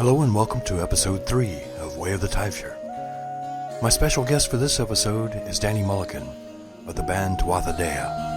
Hello and welcome to episode 3 of Way of the Taibhsear. My special guest for this episode is Danny Milliken of the band Tuatha Déa.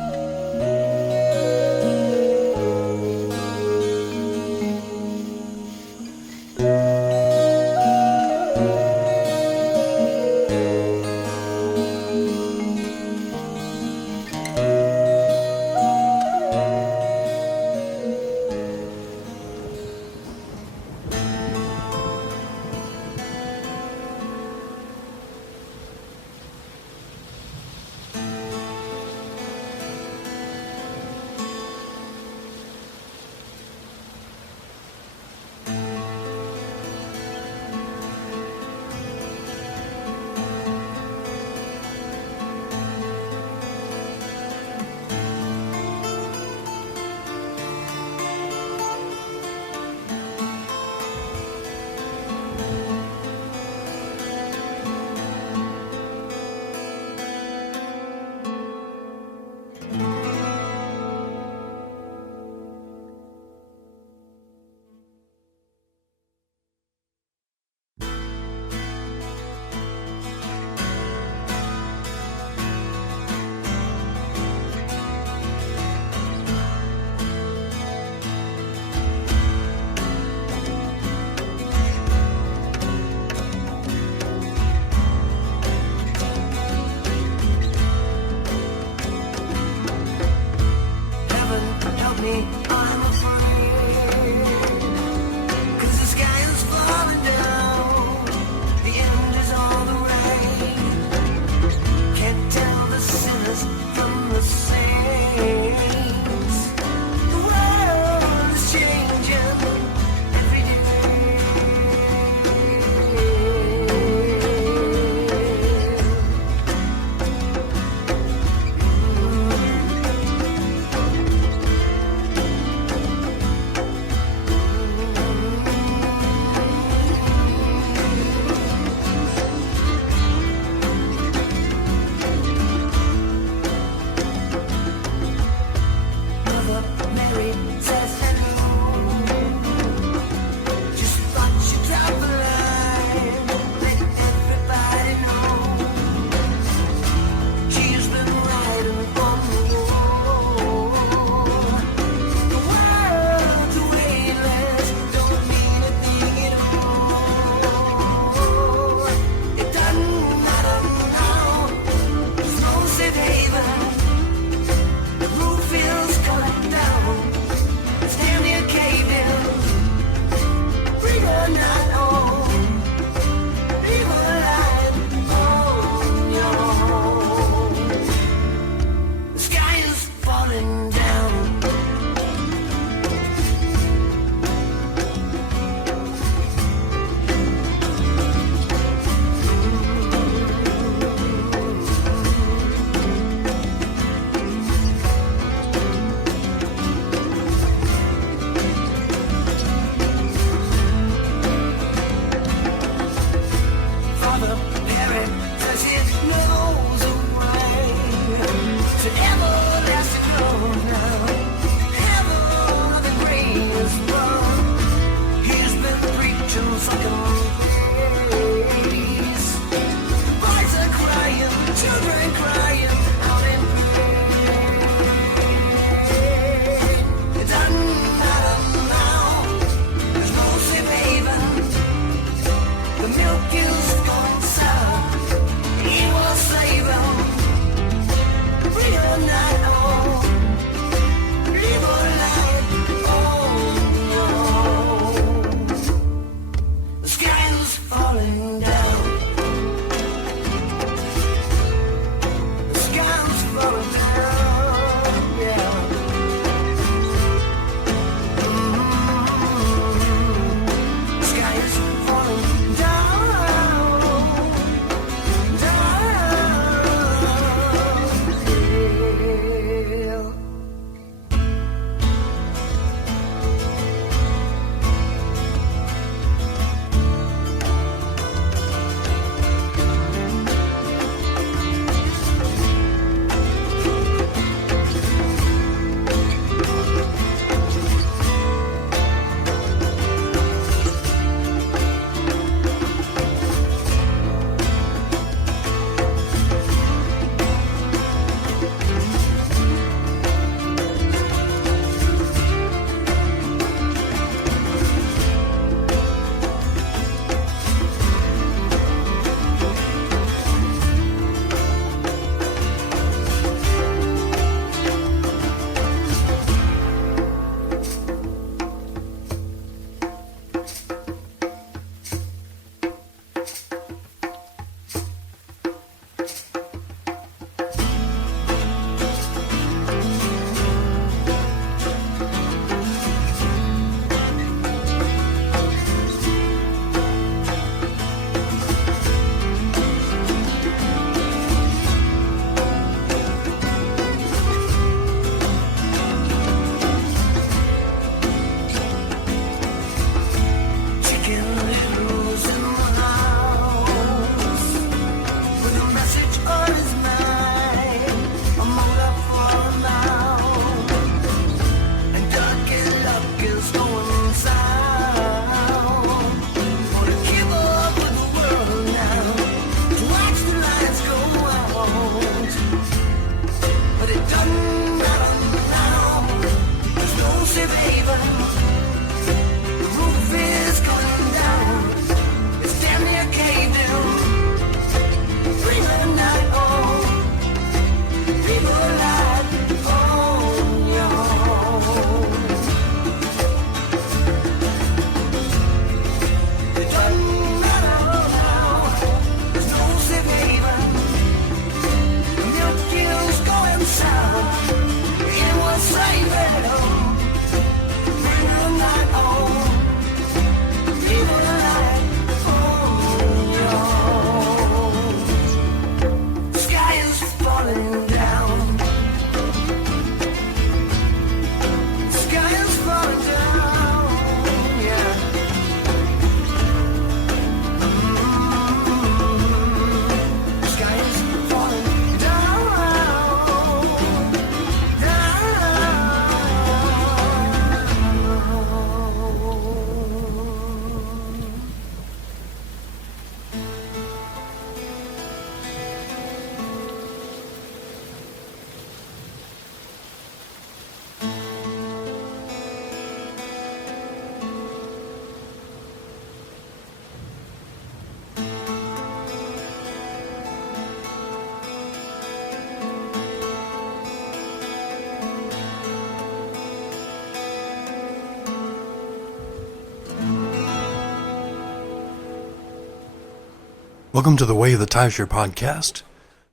Welcome to the Way of the Taibhsear podcast.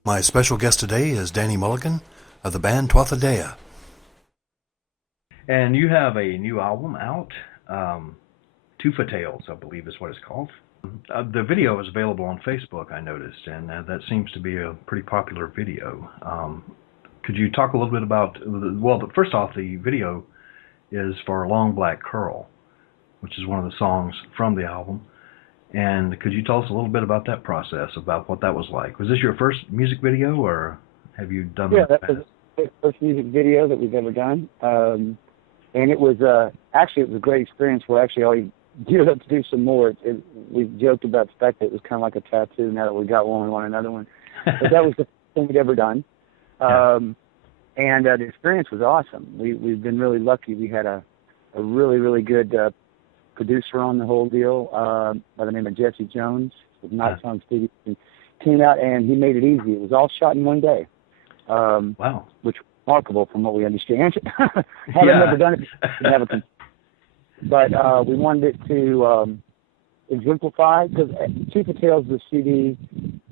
My special guest today is Danny Milliken of the band Tuatha Déa. And you have a new album out, Tuatha Tales, I believe is what it's called. The video is available on Facebook, I noticed, and that seems to be a pretty popular video. Could you talk a little bit about, first off, the video is for Long Black Curl, which is one of the songs from the album. And could you tell us a little bit about that process, about what that was like? Was this your first music video, or have you done that? Yeah, that was the first music video that we've ever done. And it was, actually, it was a great experience. We're actually already geared up to do some more. We joked about the fact that it was kind of like a tattoo now that we got one, we want another one. But that was the first thing we'd ever done. And the experience was awesome. We've been really lucky. We had a really, really good producer on the whole deal by the name of Jesse Jones with Night Song Studios. He came out and he made it easy. It was all shot in one day. Wow. Which was remarkable from what we understand. Having never done it, but we wanted it to exemplify, because Tuatha Tales, the CD,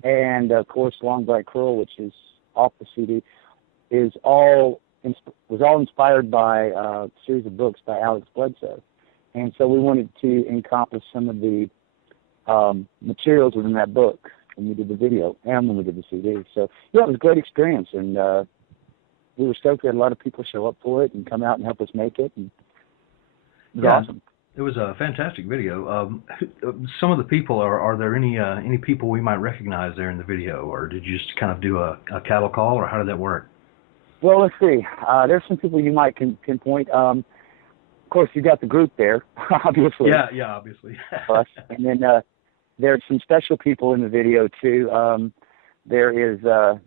and of course Long Black Curl, which is off the CD, was all inspired by a series of books by Alex Bledsoe. And so we wanted to encompass some of the materials within that book when we did the video and when we did the CD. So, yeah, it was a great experience, and we were stoked. We had a lot of people show up for it and come out and help us make it. And it was awesome. It was a fantastic video. Some of the people, are there any people we might recognize there in the video, or did you just kind of do a cattle call, or how did that work? Well, let's see. There's some people you might pinpoint. Of course, you got the group there, obviously. Yeah, obviously. And then there's some special people in the video, too. There is, I'll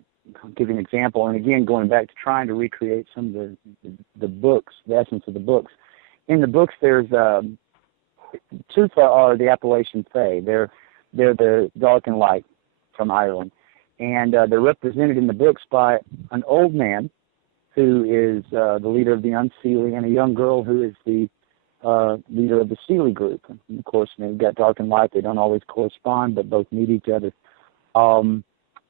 give you an example, and again, going back to trying to recreate some of the books, the essence of the books. In the books, there's Tuatha are the Appalachian Fae. They're the dark and light from Ireland. And they're represented in the books by an old man who is the leader of the Unseelie, and a young girl who is the leader of the Seelie group. And of course, you've got dark and light. They don't always correspond, but both need each other. And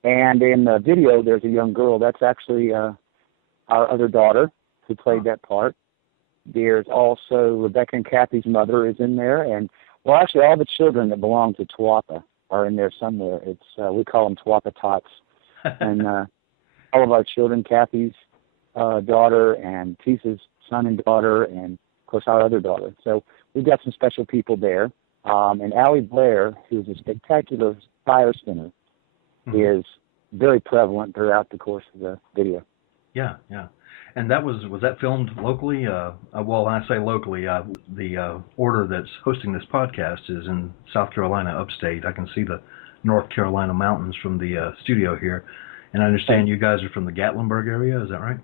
in the video, there's a young girl. That's actually our other daughter who played that part. There's also Rebecca and Kathy's mother is in there. And, well, actually, all the children that belong to Tuatha are in there somewhere. It's we call them Tuatha Tots. And all of our children, Kathy's daughter and Tisa's son and daughter, and, of course, our other daughter. So we've got some special people there. And Allie Blair, who's a spectacular fire spinner, is very prevalent throughout the course of the video. Yeah. And that was that filmed locally? Well, when I say locally, the order that's hosting this podcast is in South Carolina, upstate. I can see the North Carolina mountains from the studio here. And I understand you guys are from the Gatlinburg area, is that right?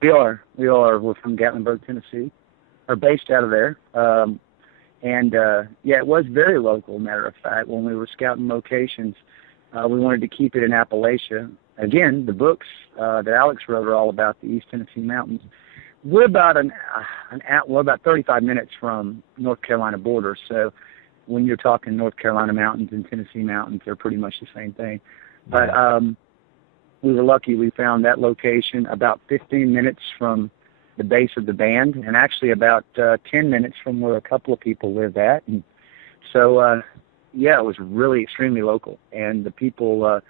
We are. We're from Gatlinburg, Tennessee. We're based out of there. It was very local, matter of fact. When we were scouting locations, we wanted to keep it in Appalachia. Again, the books that Alex wrote are all about the East Tennessee mountains. We're about about 35 minutes from North Carolina border. So when you're talking North Carolina mountains and Tennessee mountains, they're pretty much the same thing. But we were lucky. We found that location about 15 minutes from the base of the band, and actually about 10 minutes from where a couple of people live at. And so, it was really extremely local, and the people were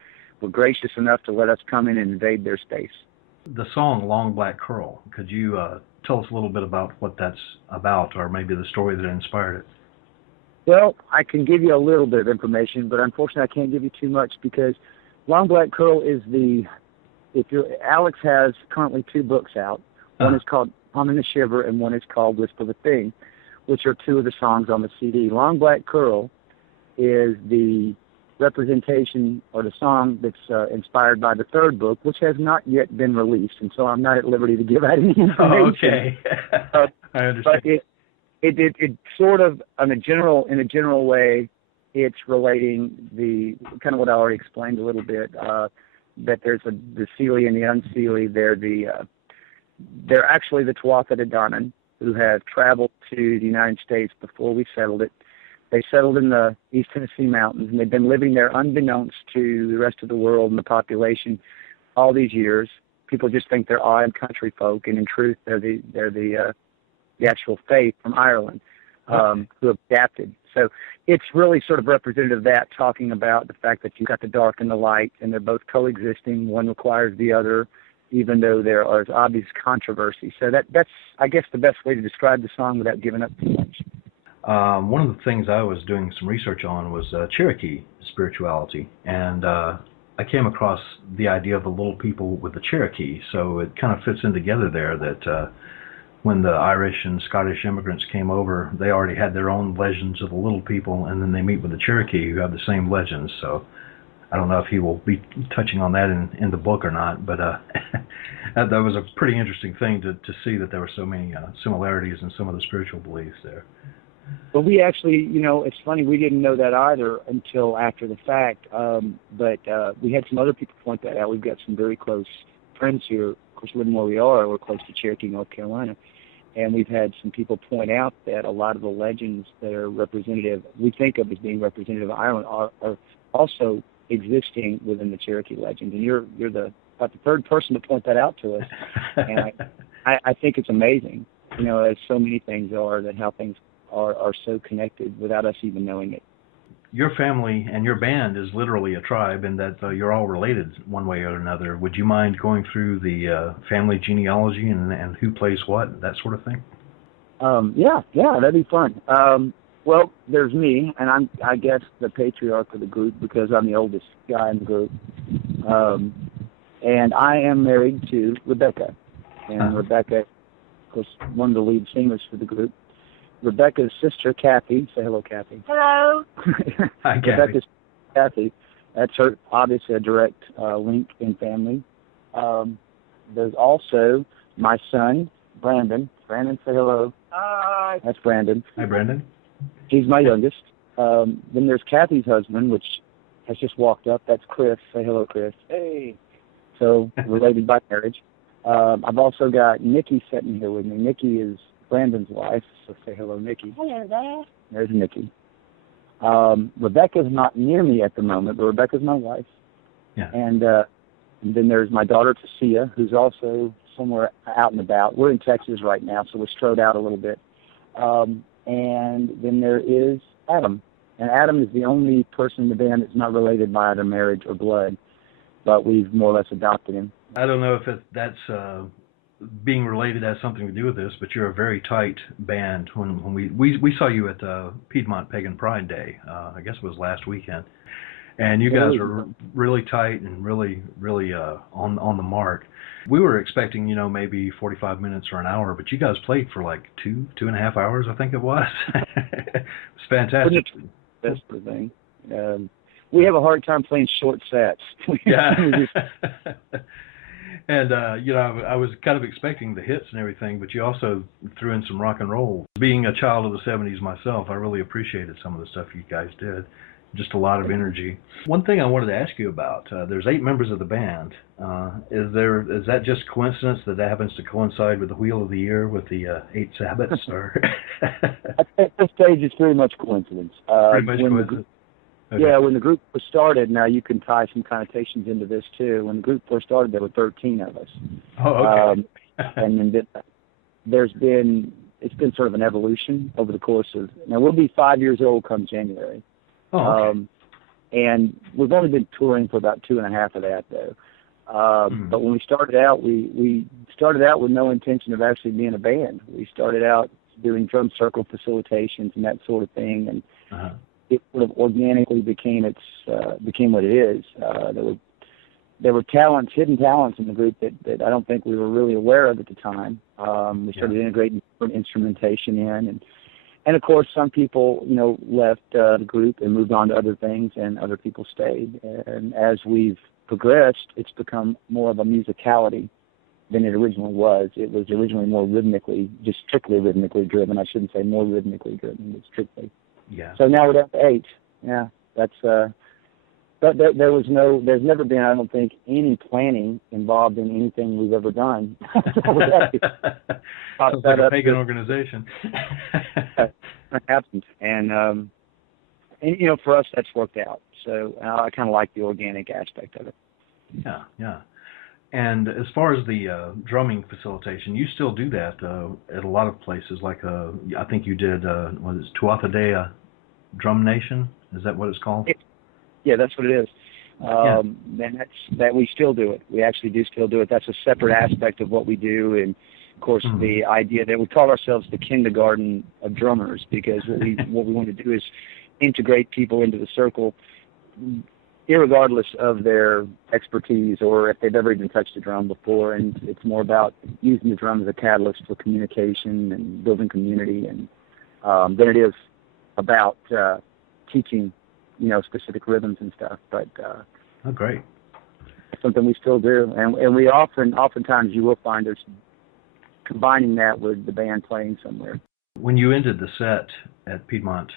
gracious enough to let us come in and invade their space. The song Long Black Curl, could you tell us a little bit about what that's about, or maybe the story that inspired it? Well, I can give you a little bit of information, but unfortunately I can't give you too much, because Long Black Curl is Alex has currently 2 books out. One is called Hum and the Shiver, and one is called Whisper the Thing, which are 2 of the songs on the CD. Long Black Curl is the representation or the song that's inspired by the 3rd book, which has not yet been released, and so I'm not at liberty to give out any information. Oh, okay. I understand. But it sort of, in a general way, it's relating the kind of what I already explained a little bit, that there's the Seelie and the Unseelie. They're actually the Tuatha Déa who have traveled to the United States before we settled it. They settled in the East Tennessee mountains, and they've been living there unbeknownst to the rest of the world and the population all these years. People just think they're odd country folk, and in truth, they're the actual faith from Ireland who have adapted. So it's really sort of representative of that, talking about the fact that you've got the dark and the light, and they're both coexisting. One requires the other, even though there is obvious controversy. So that's, I guess, the best way to describe the song without giving up too much. One of the things I was doing some research on was Cherokee spirituality, and I came across the idea of the little people with the Cherokee, so it kind of fits in together there that when the Irish and Scottish immigrants came over, they already had their own legends of the little people, and then they meet with the Cherokee who have the same legends. So I don't know if he will be touching on that in the book or not, but that was a pretty interesting thing to see that there were so many similarities in some of the spiritual beliefs there. Well, we actually, it's funny, we didn't know that either until after the fact, but we had some other people point that out. We've got some very close friends here, of course, living where we are. We're close to Cherokee, North Carolina, and we've had some people point out that a lot of the legends that are representative, we think of as being representative of Ireland, are also existing within the Cherokee legend, and you're about the third person to point that out to us, and I think it's amazing, as so many things are, that how things are so connected without us even knowing it. Your family and your band is literally a tribe in that you're all related one way or another. Would you mind going through the family genealogy and who plays what, that sort of thing? Yeah, that'd be fun. Well, there's me, and I guess the patriarch of the group because I'm the oldest guy in the group. And I am married to Rebecca. And Rebecca, of course, one of the lead singers for the group. Rebecca's sister, Kathy. Say hello, Kathy. Hello. Hi, Kathy. Rebecca's Kathy. That's her, obviously, a direct link in family. There's also my son, Brandon. Brandon, say hello. Hi. That's Brandon. Hi, Brandon. He's my youngest. Then there's Kathy's husband, which has just walked up. That's Chris. Say hello, Chris. Hey. So, related by marriage. I've also got Nikki sitting here with me. Nikki is Brandon's wife, so say hello, Nikki. Hello there. There's Nikki. Rebecca's not near me at the moment, but Rebecca's my wife. Yeah. And then there's my daughter, Tasia, who's also somewhere out and about. We're in Texas right now, so we're strode out a little bit. And then there is Adam. And Adam is the only person in the band that's not related by either marriage or blood, but we've more or less adopted him. I don't know if that's being related has something to do with this, but you're a very tight band. When we saw you at Piedmont Pagan Pride Day, I guess it was last weekend, and you guys are really tight and really on the mark. We were expecting maybe 45 minutes or an hour, but you guys played for like 2.5 hours, I think it was. It's fantastic. That's the thing. We have a hard time playing short sets. Yeah. And, I was kind of expecting the hits and everything, but you also threw in some rock and roll. Being a child of the 70s myself, I really appreciated some of the stuff you guys did. Just a lot of energy. One thing I wanted to ask you about, there's 8 members of the band. Is that just coincidence that happens to coincide with the Wheel of the Year with the 8 Sabbaths? Or At this stage, it's very much coincidence. Pretty much coincidence? Okay. Yeah, when the group first started, now you can tie some connotations into this too. When the group first started, there were 13 of us. Oh, okay. And then it's been sort of an evolution over the course of, now we'll be 5 years old come January. Oh, okay. And we've only been touring for about 2.5 of that though. But when we started out, we started out with no intention of actually being a band. We started out doing drum circle facilitations and that sort of thing, and it sort of organically became what it is. There were hidden talents in the group that I don't think we were really aware of at the time. We started integrating different instrumentation in, and of course some people left the group and moved on to other things, and other people stayed. And as we've progressed, it's become more of a musicality than it originally was. It was originally more just strictly rhythmically driven. I shouldn't say more rhythmically driven, but strictly. Yeah. So now we're down to 8. Yeah, that's. But there's never been, I don't think, any planning involved in anything we've ever done. Sounds like a pagan organization. That happened, and And, you know, for us, that's worked out. So I kind of like the organic aspect of it. Yeah, yeah. And as far as the drumming facilitation, you still do that at a lot of places. Like I think you did, what is it, Tuatha Déa Drum Nation? Is that what it's called? Yeah, that's what it is. And that we still do it. We actually do still do it. That's a separate aspect of what we do. And, of course, the idea that we call ourselves the kindergarten of drummers, because what we want to do is integrate people into the circle, irregardless of their expertise or if they've ever even touched a drum before. And it's more about using the drum as a catalyst for communication and building community, and than it is about teaching, you know, specific rhythms and stuff. But oh, great. Something we still do, and we oftentimes you will find us combining that with the band playing somewhere. When you ended the set at Piedmont,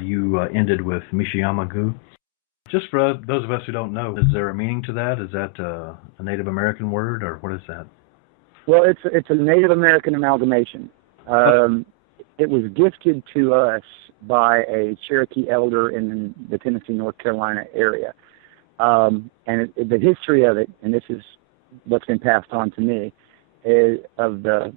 you ended with Mishiyama Gu. Just for those of us who don't know, is there a meaning to that? Is that a Native American word, or what is that? Well, it's a Native American amalgamation. It was gifted to us by a Cherokee elder in the Tennessee, North Carolina area. And the history of it, and this is what's been passed on to me, is of the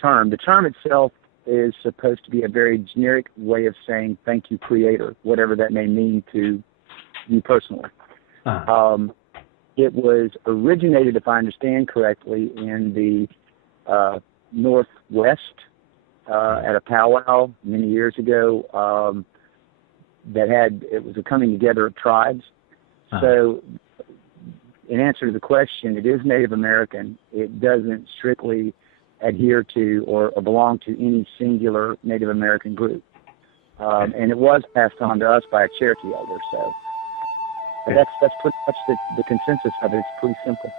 term. The term itself is supposed to be a very generic way of saying thank you, Creator, whatever that may mean to you personally. It was originated, if I understand correctly, in the Northwest at a powwow many years ago it was a coming together of tribes. So in answer to the question, it is Native American. It doesn't strictly adhere to or belong to any singular Native American group. And it was passed on to us by a Cherokee elder. So but that's pretty much the consensus of it. It's pretty simple.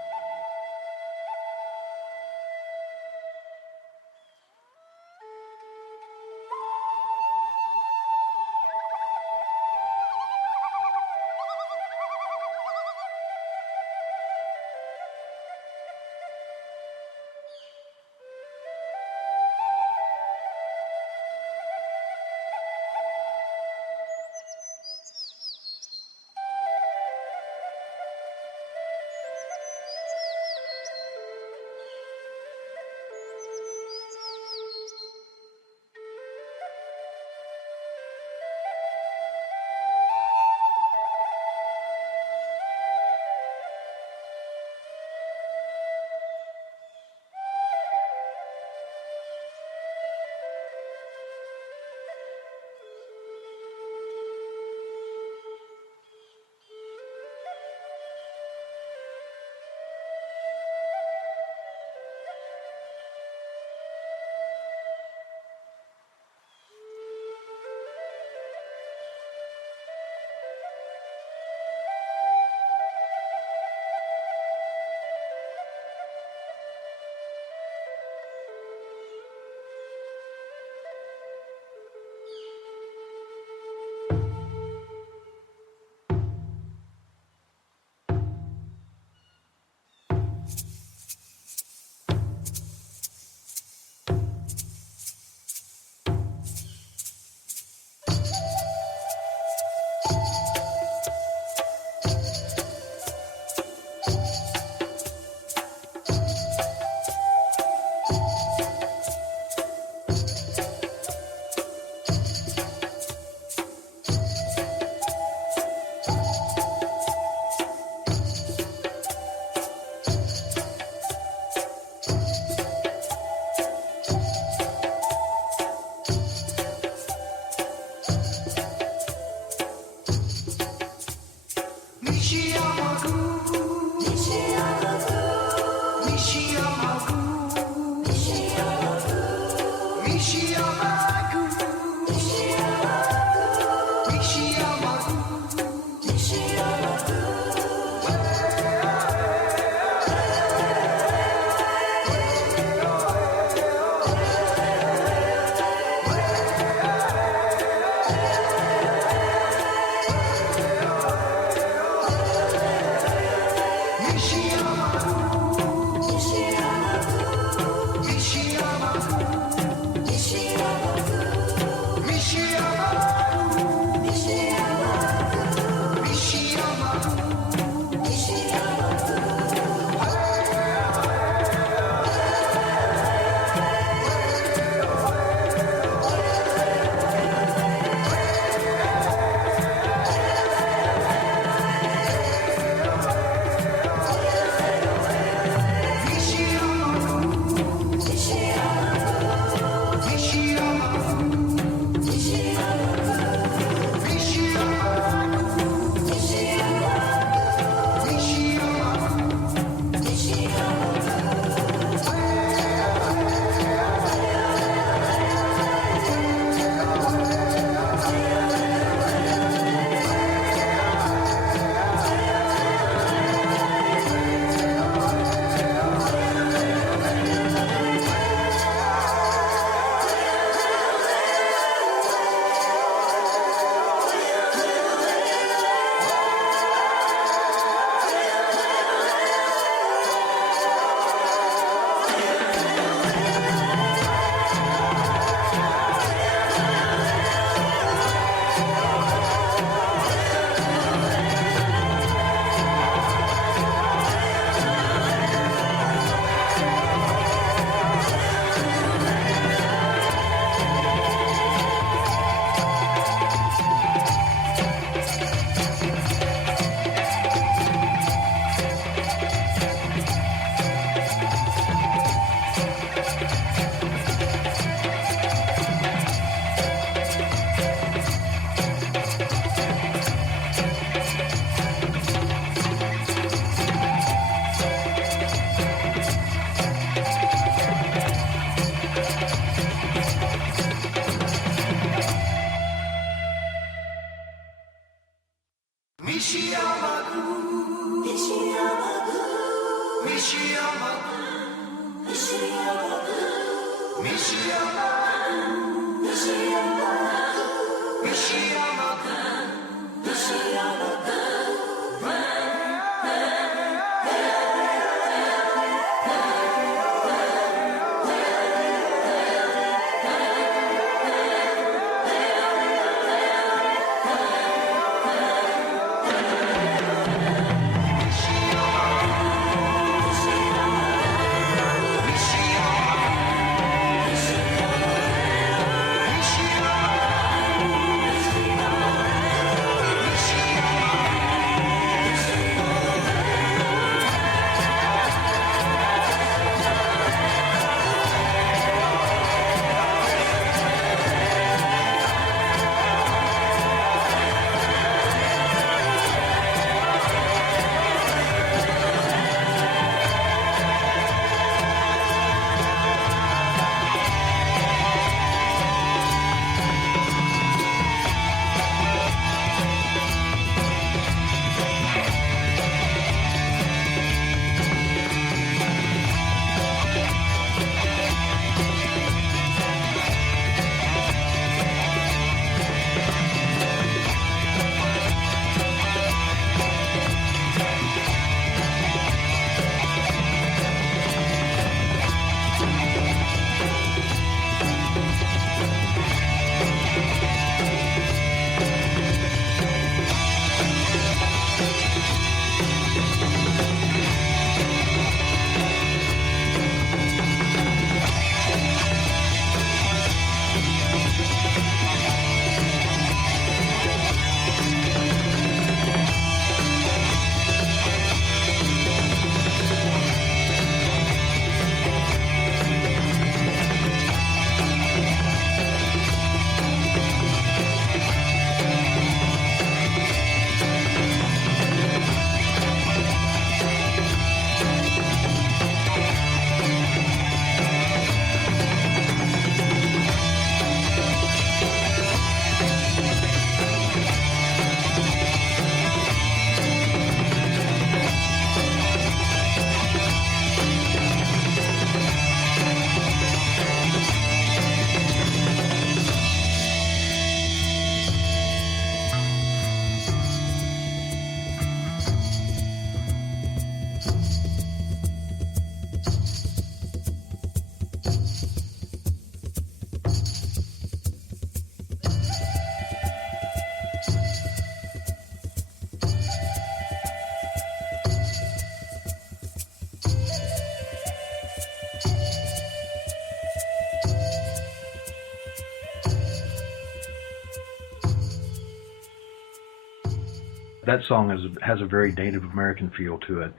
That song has a very Native American feel to it,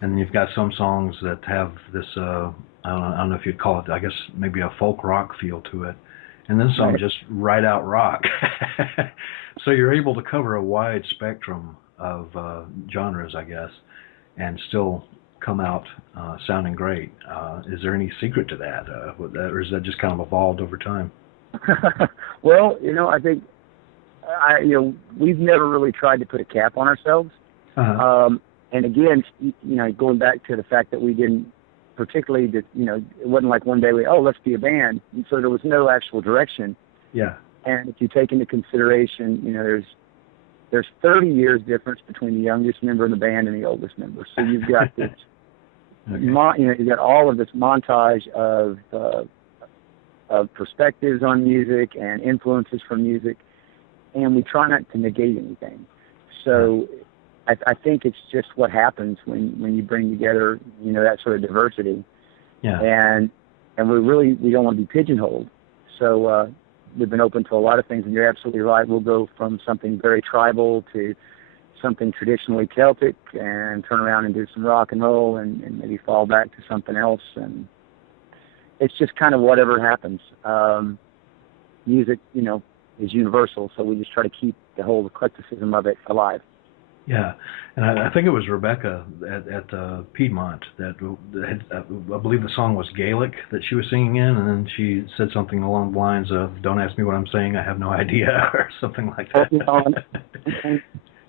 and then you've got some songs that have this I don't know if you'd call it, I guess maybe a folk rock feel to it, and then some just right out rock. So you're able to cover a wide spectrum of genres, I guess, and still come out sounding great. Is there any secret to that, or is that just kind of evolved over time? Well, I think we've never really tried to put a cap on ourselves. And again, going back to the fact that we didn't particularly, it wasn't like one day let's be a band. And so there was no actual direction. Yeah. And if you take into consideration, there's 30 years difference between the youngest member of the band and the oldest member. So you've got this, you've got all of this montage of perspectives on music and influences from music, and we try not to negate anything. So I think it's just what happens when you bring together, that sort of diversity. Yeah. And we don't want to be pigeonholed. So we've been open to a lot of things, and you're absolutely right. We'll go from something very tribal to something traditionally Celtic and turn around and do some rock and roll and maybe fall back to something else. And it's just kind of whatever happens. Music, is universal, so we just try to keep the whole eclecticism of it alive. Yeah, and I think it was Rebecca at Piedmont that had, I believe the song was Gaelic that she was singing in, and then she said something along the lines of, "Don't ask me what I'm saying, I have no idea," or something like that.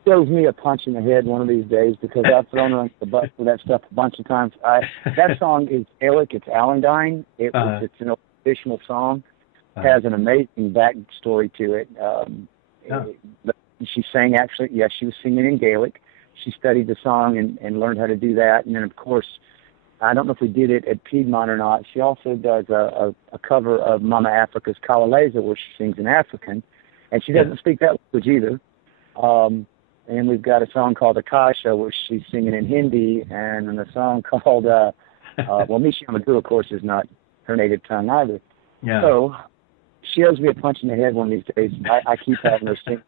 throws me a punch in the head one of these days because I've thrown her under the bus for that stuff a bunch of times. That song is Gaelic. It's Allendine. It's an traditional song. It has an amazing backstory to it. She sang actually. Yes, she was singing in Gaelic. She studied the song and learned how to do that. And then, of course, I don't know if we did it at Piedmont or not. She also does a cover of Mama Africa's Kalaleza where she sings in African. And she doesn't speak that language either. And we've got a song called Akasha where she's singing in Hindi, and a song called, Mishi Amadou, of course, is not her native tongue either. Yeah. So she owes me a punch in the head one of these days. I keep having her sing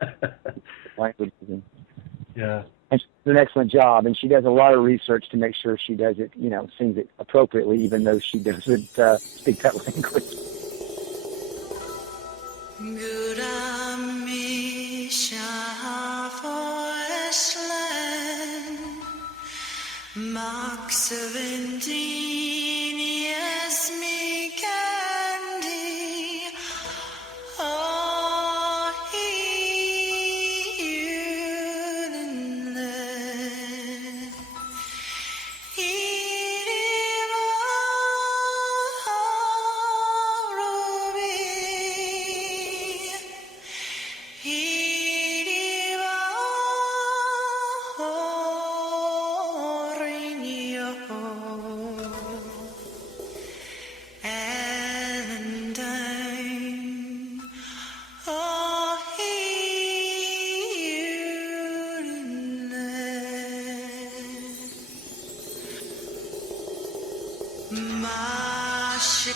languages. Yeah. And she does an excellent job, and she does a lot of research to make sure she does it, sings it appropriately, even though she doesn't speak that language. Mark 17 years me candy. Oh,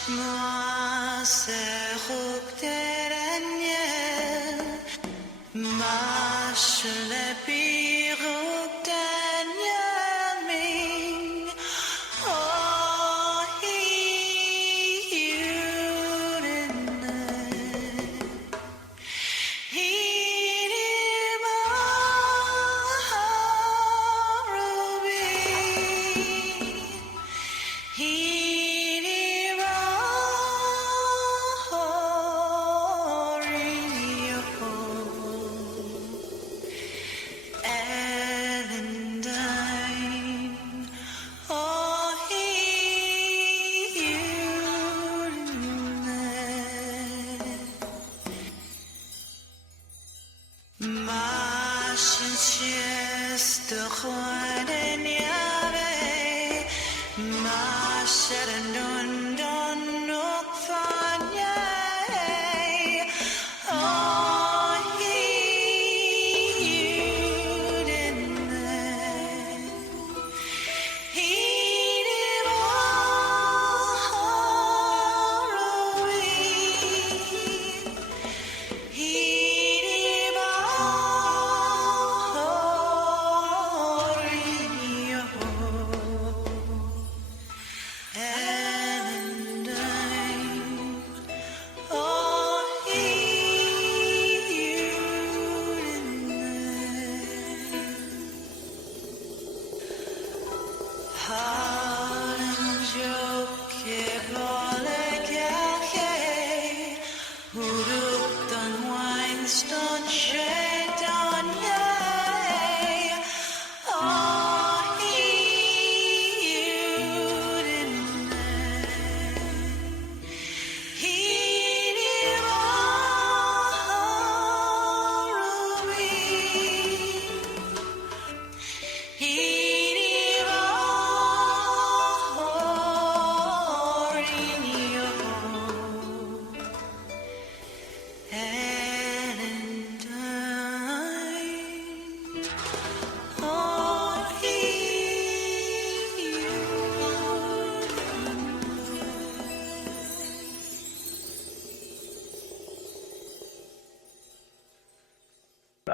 moi c'est marche les pirogues ming. Oh,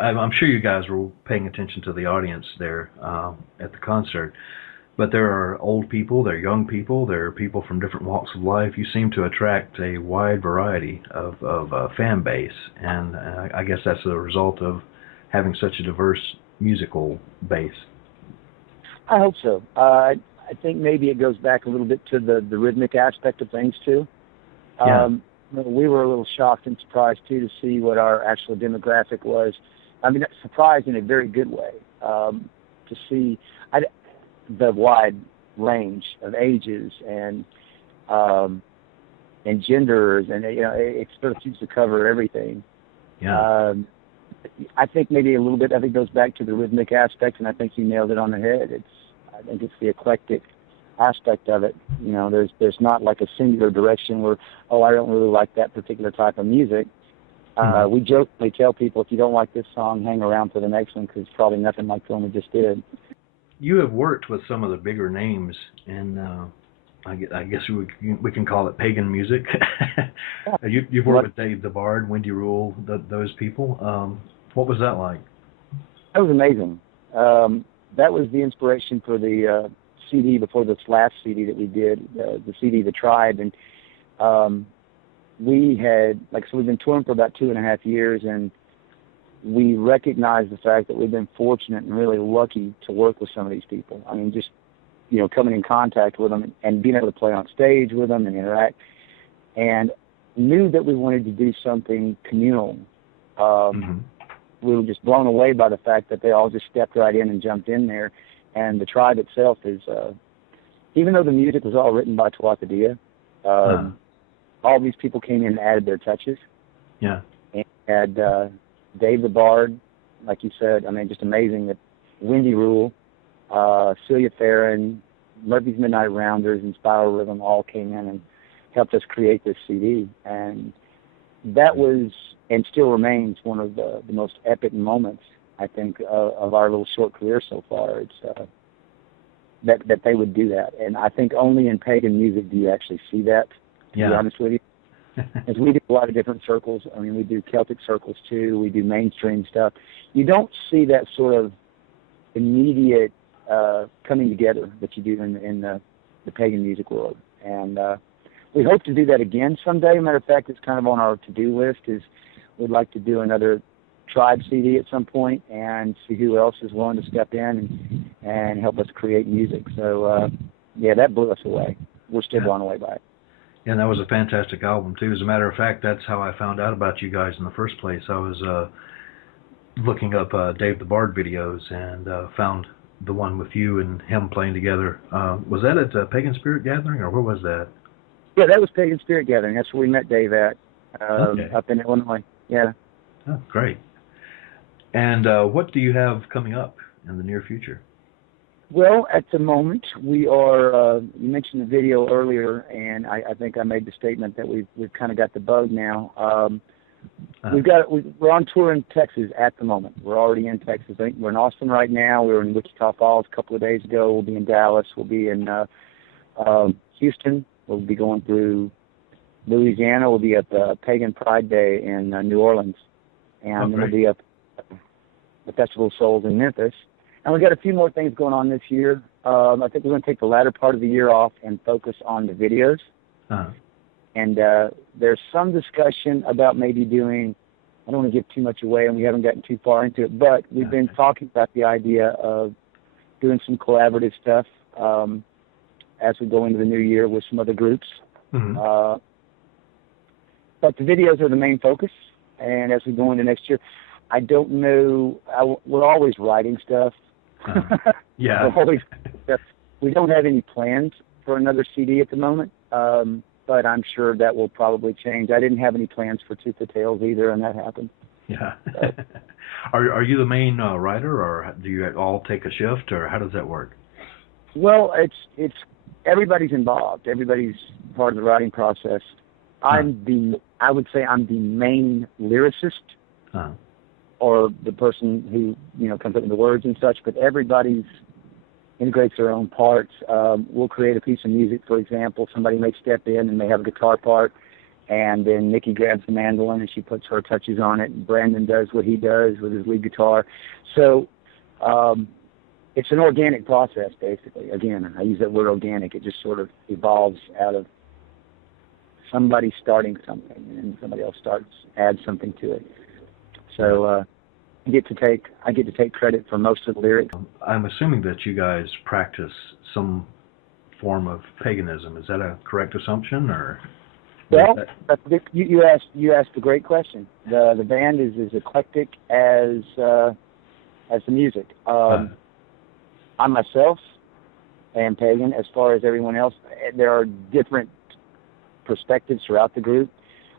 I'm sure you guys were paying attention to the audience there at the concert, but there are old people, there are young people, there are people from different walks of life. You seem to attract a wide variety of fan base, and I guess that's a result of having such a diverse musical base. I hope so. I think maybe it goes back a little bit to the rhythmic aspect of things, too. Yeah. We were a little shocked and surprised, too, to see what our actual demographic was. I mean, that's surprised in a very good way to see the wide range of ages and genders, and it sort of seems to cover everything. Yeah. I think maybe a little bit. I think it goes back to the rhythmic aspect, and I think you nailed it on the head. I think it's the eclectic aspect of it. There's not like a singular direction where, I don't really like that particular type of music. We jokingly tell people, if you don't like this song, hang around for the next one, because it's probably nothing like the one we just did. You have worked with some of the bigger names in, I guess we can call it pagan music. You've worked with Dave the Bard, Windy Rule, those people. What was that like? That was amazing. That was the inspiration for the CD before this last CD that we did, the CD The Tribe. And we had, we've been touring for about 2.5 years, and we recognized the fact that we've been fortunate and really lucky to work with some of these people. I mean, just, coming in contact with them and being able to play on stage with them and interact, and knew that we wanted to do something communal. We were just blown away by the fact that they all just stepped right in and jumped in there. And the tribe itself is, even though the music was all written by Tuatha Déa, all these people came in and added their touches. Yeah. And had Dave the Bard, like you said, I mean, just amazing. That Windy Rule, Celia Theron, Murphy's Midnight Rounders, and Spiral Rhythm all came in and helped us create this CD. And that was, and still remains, one of the most epic moments, I think, of our little short career so far. It's that they would do that. And I think only in pagan music do you actually see that, to be honest with you. As we do a lot of different circles. I mean, we do Celtic circles too. We do mainstream stuff. You don't see that sort of immediate coming together that you do in the pagan music world. And we hope to do that again someday. Matter of fact, it's kind of on our to-do list. We'd like to do another Tribe CD at some point and see who else is willing to step in and help us create music. So, that blew us away. We're still blown away by it. Yeah, and that was a fantastic album, too. As a matter of fact, that's how I found out about you guys in the first place. I was looking up Dave the Bard videos and found the one with you and him playing together. Was that at Pagan Spirit Gathering, or where was that? Yeah, that was Pagan Spirit Gathering. That's where we met Dave at, up in Illinois. Yeah. Oh, great. And what do you have coming up in the near future? Well, at the moment, we are, you mentioned the video earlier, and I think I made the statement that we've kind of got the bug now. We're on tour in Texas at the moment. We're already in Texas. I think we're in Austin right now. We were in Wichita Falls a couple of days ago. We'll be in Dallas. We'll be in Houston. We'll be going through Louisiana. We'll be at the Pagan Pride Day in New Orleans. And then we'll be up at the Festival of Souls in Memphis. And we've got a few more things going on this year. I think we're going to take the latter part of the year off and focus on the videos. And there's some discussion about maybe doing, I don't want to give too much away, and we haven't gotten too far into it, but we've been talking about the idea of doing some collaborative stuff as we go into the new year with some other groups. But the videos are the main focus, and as we go into next year, I don't know, we're always writing stuff. We don't have any plans for another CD at the moment, but I'm sure that will probably change. I didn't have any plans for Tuatha Tales either, and that happened. Yeah. So. Are you the main writer, or do you all take a shift, or how does that work? Well, it's everybody's involved. Everybody's part of the writing process. I would say I'm the main lyricist. Or the person who, comes up with the words and such, but everybody integrates their own parts. We'll create a piece of music, for example. Somebody may step in and they have a guitar part, and then Nikki grabs the mandolin and she puts her touches on it, and Brandon does what he does with his lead guitar. So it's an organic process, basically. Again, I use that word organic. It just sort of evolves out of somebody starting something, and somebody else adds something to it. So I get to take credit for most of the lyrics. I'm assuming that you guys practice some form of paganism. Is that a correct assumption, or? Well, you asked a great question. The band is as eclectic as the music. I myself am pagan. As far as everyone else, there are different perspectives throughout the group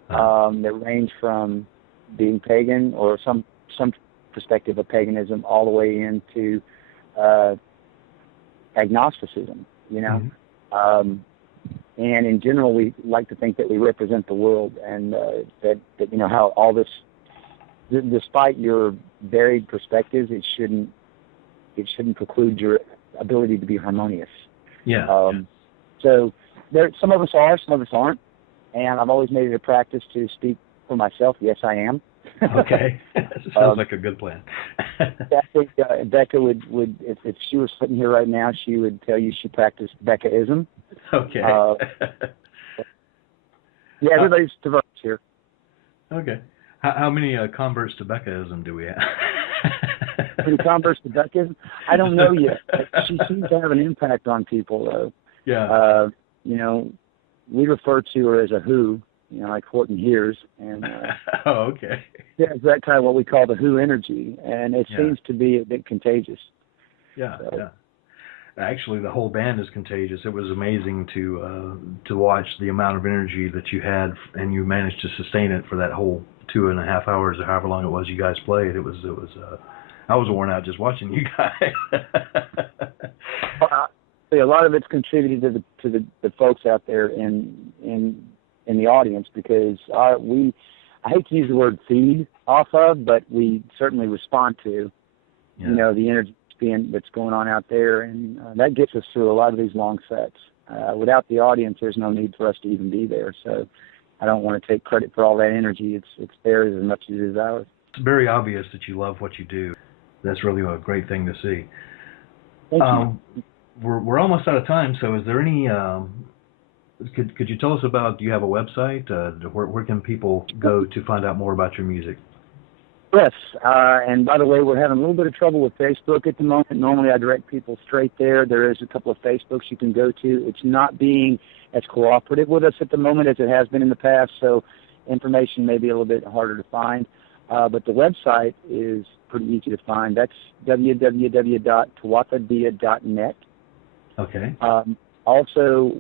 that range from being pagan or some perspective of paganism all the way into agnosticism. You know. Mm-hmm. And in general, we like to think that we represent the world, and that you know how all this, despite your varied perspectives, it shouldn't preclude your ability to be harmonious. Yeah. So some of us are, some of us aren't, and I've always made it a practice to speak for myself. Yes, I am. Okay, sounds like a good plan. Becca would if she was sitting here right now, she would tell you she practiced Beccaism. Okay. Yeah, everybody's diverse here. Okay. How many converts to Beccaism do we have? How many converts to Beccaism? I don't know yet. She seems to have an impact on people, though. Yeah. You know, we refer to her as a who. You know, like Horton Hears, and oh, okay. Yeah, it's that kind of what we call the who energy, and it seems to be a bit contagious. Yeah, so. Yeah. Actually, the whole band is contagious. It was amazing to watch the amount of energy that you had, and you managed to sustain it for that whole 2.5 hours or however long it was you guys played. It was. I was worn out just watching you guys. A lot of it's contributed to the folks out there in the audience, because I hate to use the word feed off of, but we certainly respond to, you know, the energy that's going on out there, and that gets us through a lot of these long sets. Without the audience, there's no need for us to even be there. So I don't want to take credit for all that energy. It's theirs as much as it is ours. It's very obvious that you love what you do. That's really a great thing to see. Thank you. We're almost out of time, so is there any... Could you tell us about, do you have a website? Where can people go to find out more about your music? Yes, and by the way, we're having a little bit of trouble with Facebook at the moment. Normally I direct people straight there. There is a couple of Facebooks you can go to. It's not being as cooperative with us at the moment as it has been in the past, so information may be a little bit harder to find. But the website is pretty easy to find. That's www.tuathadea.net. Okay. Also,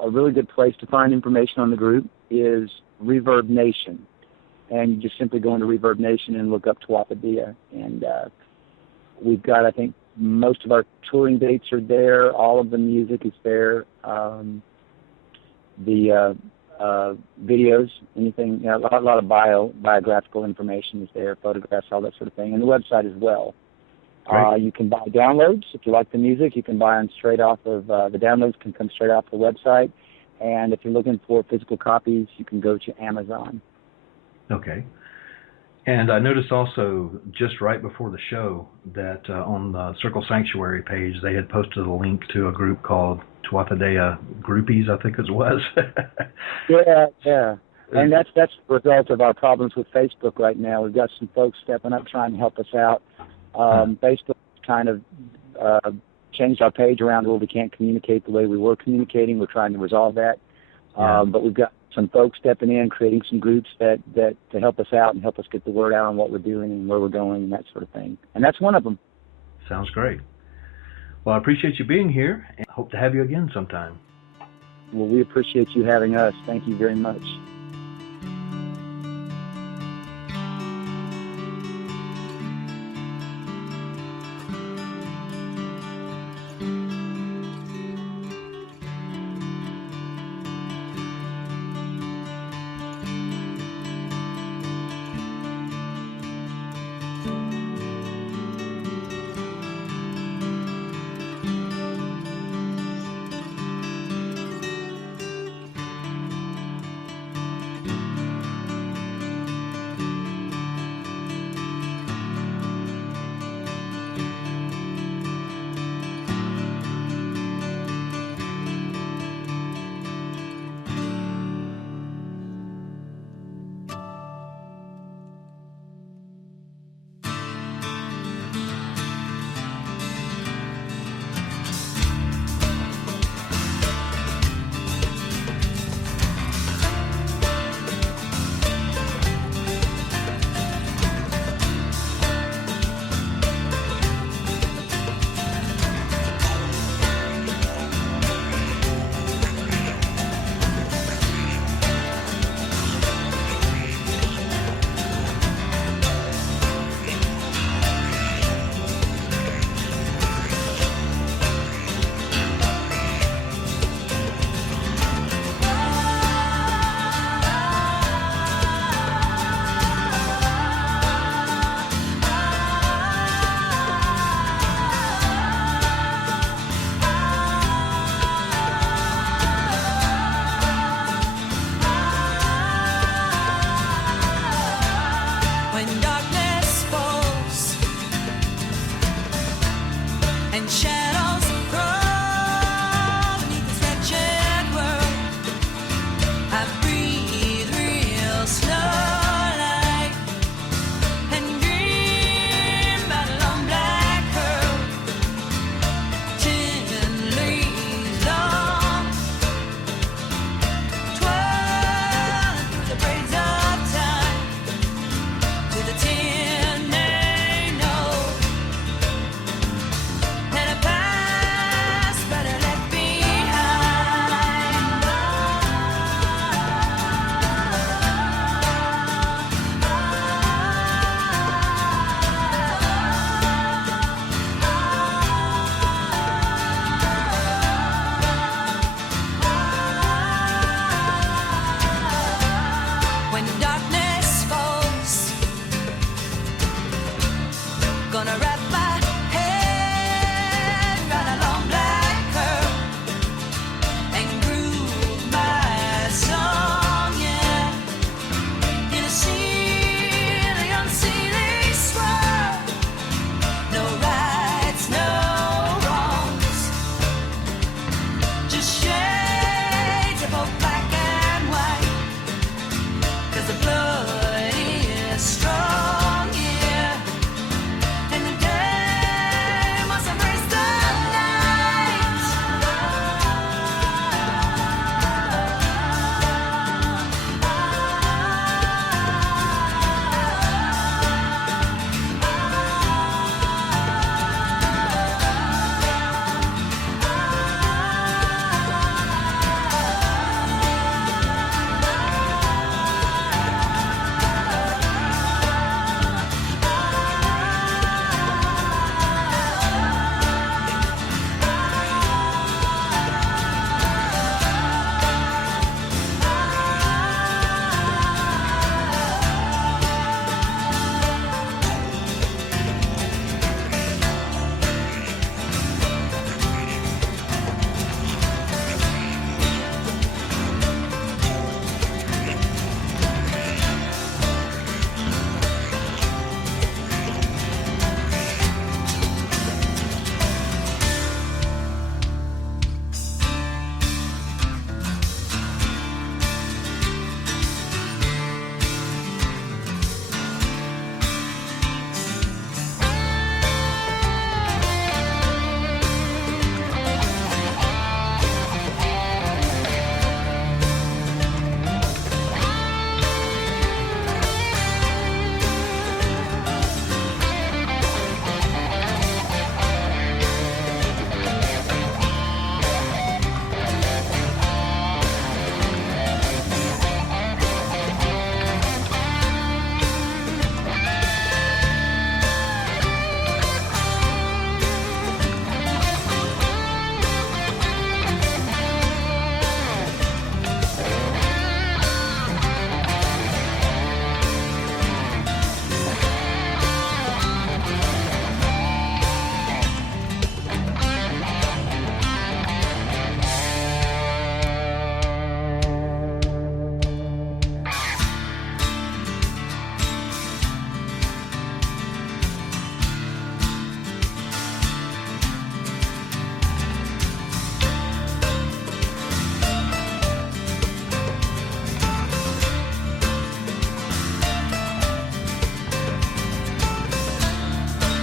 a really good place to find information on the group is Reverb Nation. And you just simply go into Reverb Nation and look up Tuatha Déa. And we've got, I think, most of our touring dates are there. All of the music is there. The videos, anything, you know, a lot of biographical information is there, photographs, all that sort of thing. And the website as well. You can buy downloads. If you like the music, you can buy them straight off of, the downloads can come straight off the website. And if you're looking for physical copies, you can go to Amazon. Okay. And I noticed also, just right before the show, that on the Circle Sanctuary page, they had posted a link to a group called Tuatha Déa Groupies, I think it was. Yeah. And that's the result of our problems with Facebook right now. We've got some folks stepping up trying to help us out. Facebook kind of changed our page around where we can't communicate the way we were communicating. We're trying to resolve that. But we've got some folks stepping in, creating some groups that to help us out and help us get the word out on what we're doing and where we're going and that sort of thing. And that's one of them. Sounds great. Well, I appreciate you being here, and hope to have you again sometime. Well, we appreciate you having us. Thank you very much. shadows crawl beneath this wretched world. I breathe real slow like and dream about a long black curl, 10 leagues long, twirling through the braids of time to the 10 they know, and a past better left when darkness falls. Gonna wrap my head round a long black curl and groove my song, yeah, in a sealing, unsealing swirl. No rights, no wrongs, just shades of both black and white, 'cause the blood is strong, yeah, and the day must embrace the night.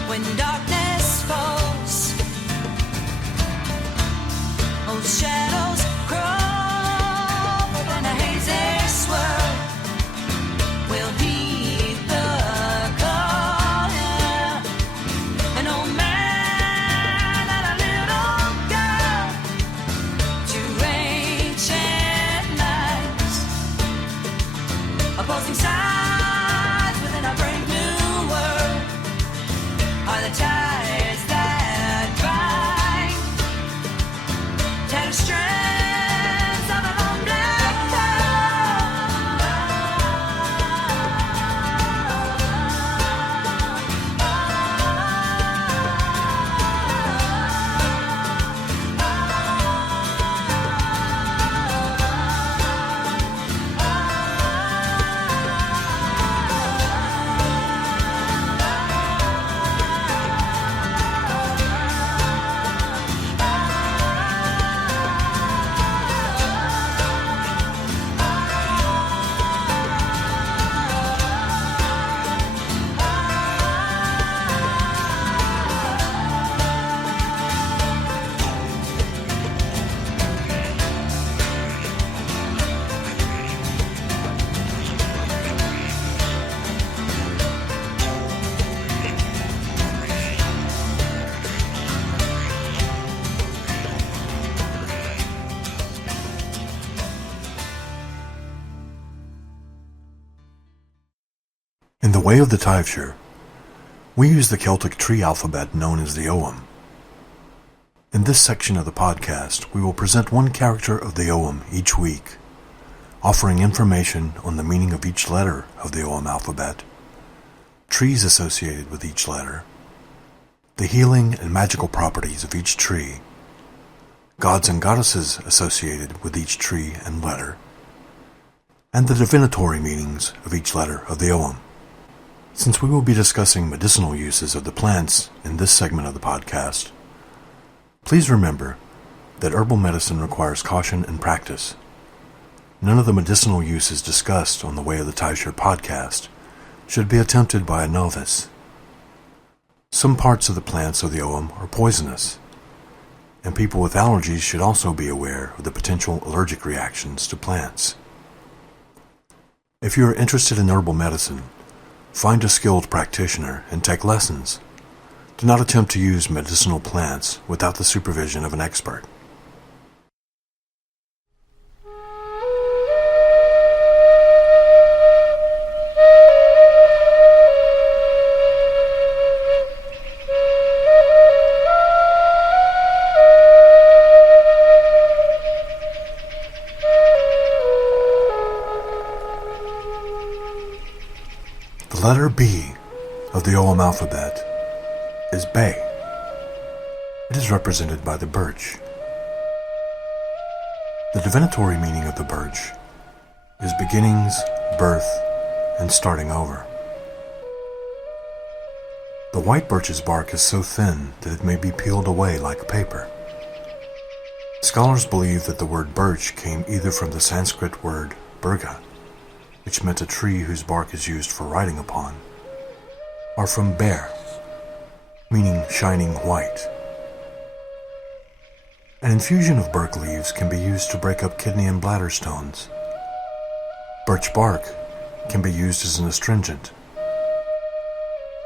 When darkness falls, old shadows crawl within a hazy swirl. We'll heed the call, yeah. An old man and a little girl, two ancient nights, opposing sides within a brave new world. Are the ties that bind, tattered strands of a long black In the Way of the Taibhsear, we use the Celtic tree alphabet known as the Ogham. In this section of the podcast, we will present one character of the Ogham each week, offering information on the meaning of each letter of the Ogham alphabet, trees associated with each letter, the healing and magical properties of each tree, gods and goddesses associated with each tree and letter, and the divinatory meanings of each letter of the Ogham. Since we will be discussing medicinal uses of the plants in this segment of the podcast, please remember that herbal medicine requires caution and practice. None of the medicinal uses discussed on the Way of the Taibhsear podcast should be attempted by a novice. Some parts of the plants of the Ogham are poisonous, and people with allergies should also be aware of the potential allergic reactions to plants. If you are interested in herbal medicine, find a skilled practitioner and take lessons. Do not attempt to use medicinal plants without the supervision of an expert. The letter B of the Ogham alphabet is Bay. It is represented by the birch. The divinatory meaning of the birch is beginnings, birth, and starting over. The white birch's bark is so thin that it may be peeled away like paper. Scholars believe that the word birch came either from the Sanskrit word burga, which meant a tree whose bark is used for writing upon, or from bare, meaning shining white. An infusion of birch leaves can be used to break up kidney and bladder stones. Birch bark can be used as an astringent.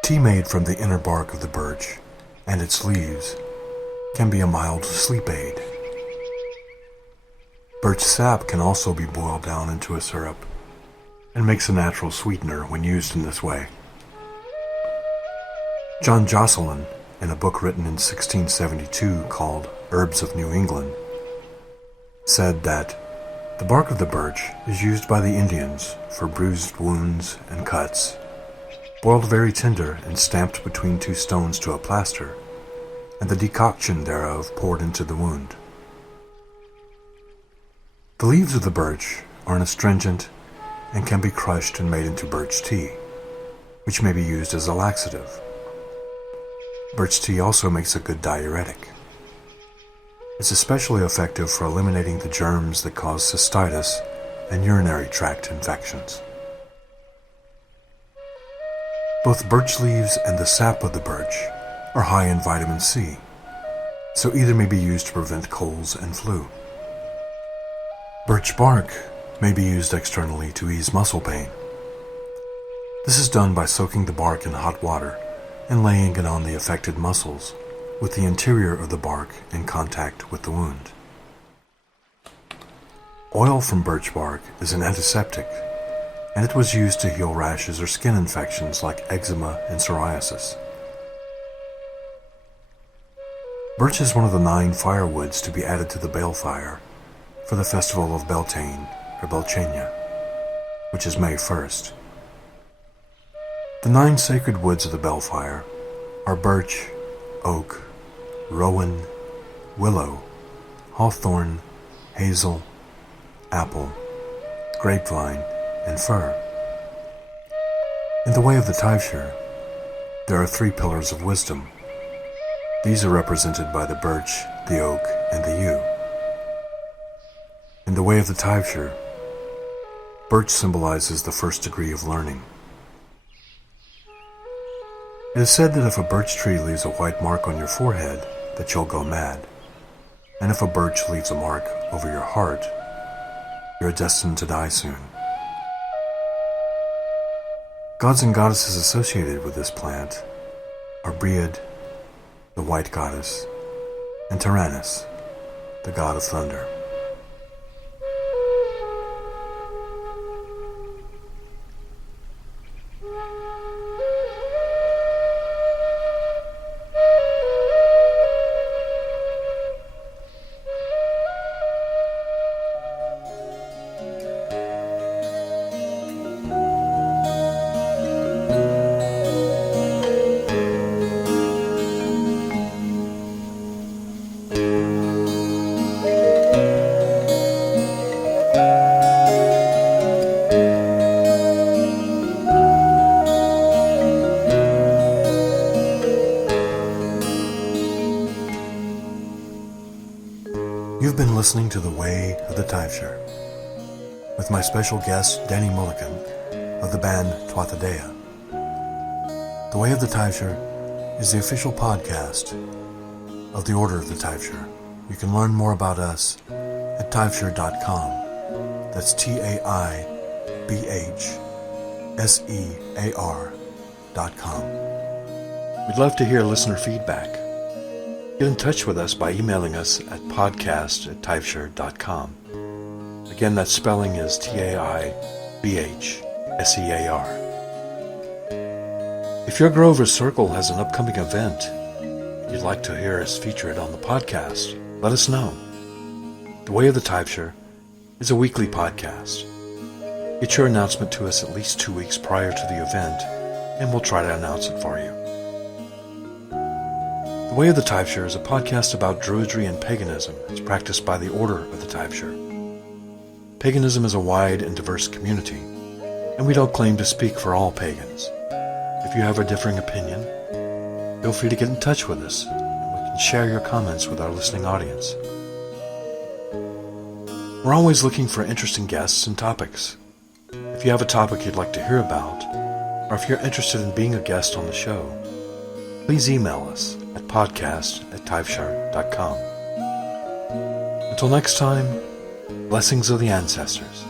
Tea made from the inner bark of the birch and its leaves can be a mild sleep aid. Birch sap can also be boiled down into a syrup and makes a natural sweetener when used in this way. John Josselyn, in a book written in 1672 called Herbs of New England, said that the bark of the birch is used by the Indians for bruised wounds and cuts, boiled very tender and stamped between two stones to a plaster, and the decoction thereof poured into the wound. The leaves of the birch are an astringent and can be crushed and made into birch tea, which may be used as a laxative. Birch tea also makes a good diuretic. It's especially effective for eliminating the germs that cause cystitis and urinary tract infections. Both birch leaves and the sap of the birch are high in vitamin C, so either may be used to prevent colds and flu. Birch bark may be used externally to ease muscle pain. This is done by soaking the bark in hot water and laying it on the affected muscles, with the interior of the bark in contact with the wound. Oil from birch bark is an antiseptic, and it was used to heal rashes or skin infections like eczema and psoriasis. Birch is one of the 9 firewoods to be added to the balefire for the festival of Beltane or Belchania, which is May 1st. The 9 sacred woods of the Balefire are birch, oak, rowan, willow, hawthorn, hazel, apple, grapevine, and fir. In the Way of the Taibhsear, there are 3 pillars of wisdom. These are represented by the birch, the oak, and the yew. In the Way of the Taibhsear, birch symbolizes the first degree of learning. It is said that if a birch tree leaves a white mark on your forehead, that you'll go mad. And if a birch leaves a mark over your heart, you're destined to die soon. Gods and goddesses associated with this plant are Druid, the white goddess, and Tyrannus, the god of thunder. You've been listening to The Way of the Taibhsear with my special guest, Danny Milliken of the band Tuatha Déa. The Way of the Taibhsear is the official podcast of the Order of the Taibhsear. You can learn more about us at taibhsear.com. That's taibhsear.com. We'd love to hear listener feedback. Get in touch with us by emailing us at podcast@taibhsear.com. Again, that spelling is taibhsear. If your Grover Circle has an upcoming event you'd like to hear us feature it on the podcast, let us know. The Way of the Taibhsear is a weekly podcast. Get your announcement to us at least 2 weeks prior to the event, and we'll try to announce it for you. The Way of the Taibhsear is a podcast about Druidry and paganism as practiced by the Order of the Taibhsear. Paganism is a wide and diverse community, and we don't claim to speak for all pagans. If you have a differing opinion, feel free to get in touch with us, and we can share your comments with our listening audience. We're always looking for interesting guests and topics. If you have a topic you'd like to hear about, or if you're interested in being a guest on the show, please email us at podcast@taibhsear.com. Until next time, blessings of the ancestors.